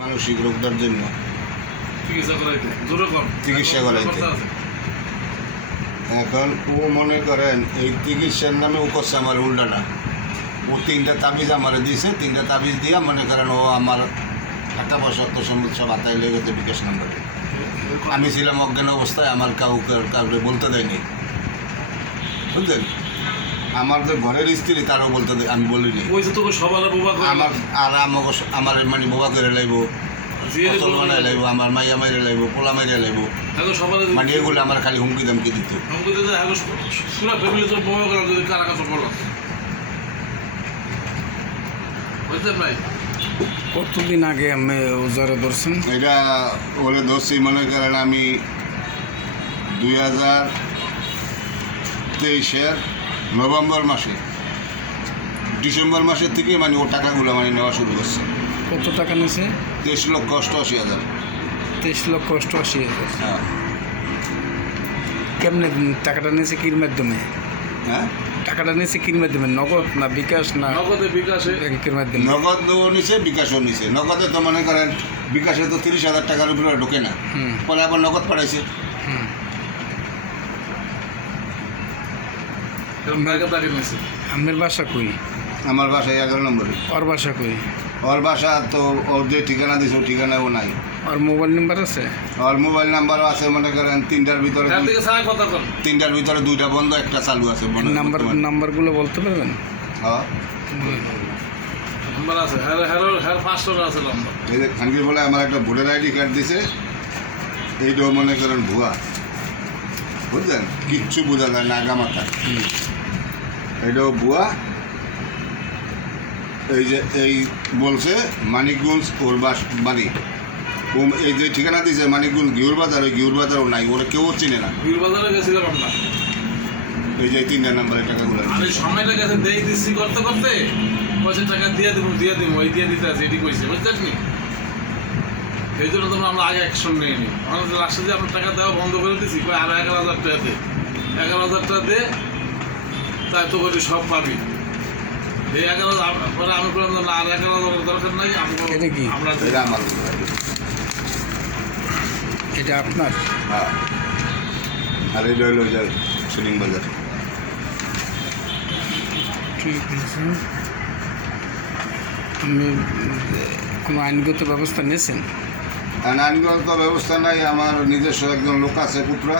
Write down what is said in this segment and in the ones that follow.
মানসিক রোগটার জন্য চিকিৎসা করাইতে। এখন ও মনে করেন এই চিকিৎসার নামে ও করছে আমার উল্টাটা। ও 3টা তাবিজ আমার দিয়েছে, 3টা তাবিজ দিয়া মনে করেন ও আমার টাকা পয়সা অর্থ সম্পদ সব আতায় লেগেছে বিকাশ নাম্বারে। আমি ছিলাম অজ্ঞান অবস্থায়, আমার কাউকে বলতে দেয়নি, বুঝলেন। আমার তো ঘরের স্ত্রী, তারও বলতে দেয়, আমি বলিনি। আমার আর আমার মানে বোবা করে লাইব, বানায় লাইব, আমার মাইয়া মাইরে লাইব, পোলা মাইরে লাইব, মানে এগুলো আমার খালি হুমকি দামকি দিত। কতদিন আগে আমি ওজারে ধরছেন? এটা ওরে ধরছি মনে করেন আমি 2023-এর নভেম্বর মাসে, ডিসেম্বর মাসের থেকে মানে ও টাকাগুলো মানে নেওয়া শুরু করছে। কত টাকা নিয়েছে? 23,88,000। 23,88,000। হ্যাঁ। কেমনে টাকাটা নিয়েছে কির মাধ্যমে? হ্যাঁ, টাকাটা নিয়েছে কির মাধ্যমে? নগদ না বিকাশ না ব্যাংকের মাধ্যমে? নগদও নিছে, বিকাশও নিছে। নগদে তো মনে করেন বিকাশে তো 30,000 টাকার উপরে ঢোকে না, পরে আবার নগদ পাঠাইছে। আমার বাসা কই? আমার বাসায় 11 নম্বরে। ওর বাসা কই? ওর বাসা তো ওর যে ঠিকানা দিছে ও ঠিকানাও নাই। ওর মোবাইল নাম্বার আছে? ওর মোবাইল নাম্বারও আছে মনে করেন 3টার ভিতরে 2টা বন্ধ, একটা চালু আছে। নাম্বারগুলো বলতে পারবেন? হ্যাঁ, এই যে খানগির বলে আমার একটা ভোটার আইডি কার্ড দিছে, এইটাও মনে করেন ভুয়া, বুঝলেন। কিচ্ছু বোঝা যায় না আগামাথা, এইটাও ভুয়া। এই যে এই বলছে মানিকগঞ্জ ওর বাড়ি, ও এই যে ঠিকানা দিয়েছে মানিকগঞ্জ ঘিউর বাজার, ওই ঘিউর বাজারও নাই, ওরা কেউ চিনে না। এই যে 3টা নাম্বারের টাকাগুলো সময়টা গেছে দেই দিচ্ছি করতে করতে পয়সা টাকা দিয়ে দেবো ওই দিয়ে দিতে আছে, এটি কইছে, বুঝতে পারছি। এই জন্য তোমরা আমরা আগে অ্যাকশন নিয়ে নিই। আমাদের লাস্টে যে আপনার টাকা দেওয়া বন্ধ করে দিচ্ছি, আরো 11,000 টাকা দে, 11,000 টাকা দে, তাই তো করে সব পাবি। এই 11,000 পরে আমি বললাম না, আর 11,000 দরকার নাই, আমরা আমার। এটা আপনার? হ্যাঁ, আর এটা হলো সিলিং বাজার। ঠিক আছে। আপনি কোনো আইনগত ব্যবস্থা নিয়েছেন? আইনগত ব্যবস্থা নাই, আমার নিজস্ব একজন লোক আছে পুত্রা,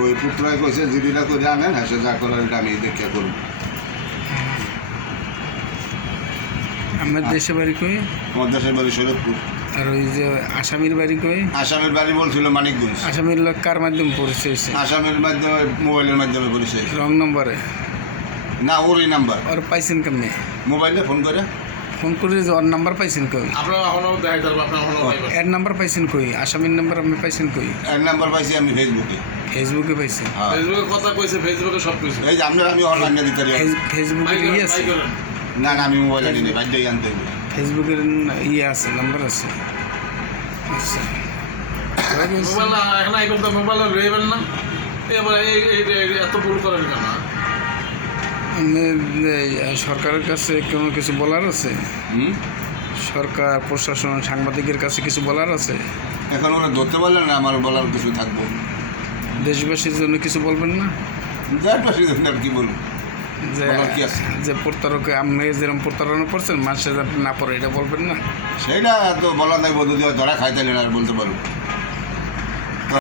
ওই পুত্রাই কইছে জিডিটা করে আনেন, হ্যাঁ যা করার এটা আমি দেখে করব। আমার দেশের বাড়ি কই? আমার দেশের বাড়ি শরৎপুর। আর ওই যে আসামির বাড়ি কই? আসামের বাড়ি বলছিল মানিকগঞ্জ। আসামির লোক কার মাধ্যমে পরিচয় হয়েছে? আসামের মাধ্যমে, মোবাইলের মাধ্যমে পরিচয়। রং নম্বরে? না, ওরই নাম্বার। ওর পাইছেন কেমনি? মোবাইলে ফোন করে যে ওর নাম্বার পাইছেন কই? এর নাম্বার পাইছেন কই? আসামির নাম্বার আপনি পাইছেন কই? এর নাম্বার পাইছি আমি ফেসবুকে। ফেসবুকে পাইছেন? ফেসবুকে কথা কইছে, ফেসবুকে সব কিছু। এই যে আমি অনলাইনে দিতে পারি। ফেসবুকে ইয়ে আছে? না, আমি মোবাইলে নিই, বাড়িতেই আনতে হবে। ফেসবুকের ইয়ে আছে, নাম্বার আছে? আচ্ছা, মোবাইল এখন আইবেন তো, মোবাইল লইবেন না, এবার এত ভুল করেন কেন? সরকারের কাছে কোনো কিছু বলার আছে? সরকার, প্রশাসন, সাংবাদিকের কাছে কিছু বলার আছে? এখন ওরা ধরতে পারলেন না, আমার বলার কিছু থাকবো। দেশবাসীর জন্য কিছু বলবেন না? দেশবাসীর জন্য আর কি বলবো, যে প্রতারকে আপনি যেরকম প্রতারণা করছেন, মানুষের না পড়ে, এটা বলবেন না? সেটা তো বলা যায়, যদি ধরা খাইতে আর বলতে পারবো।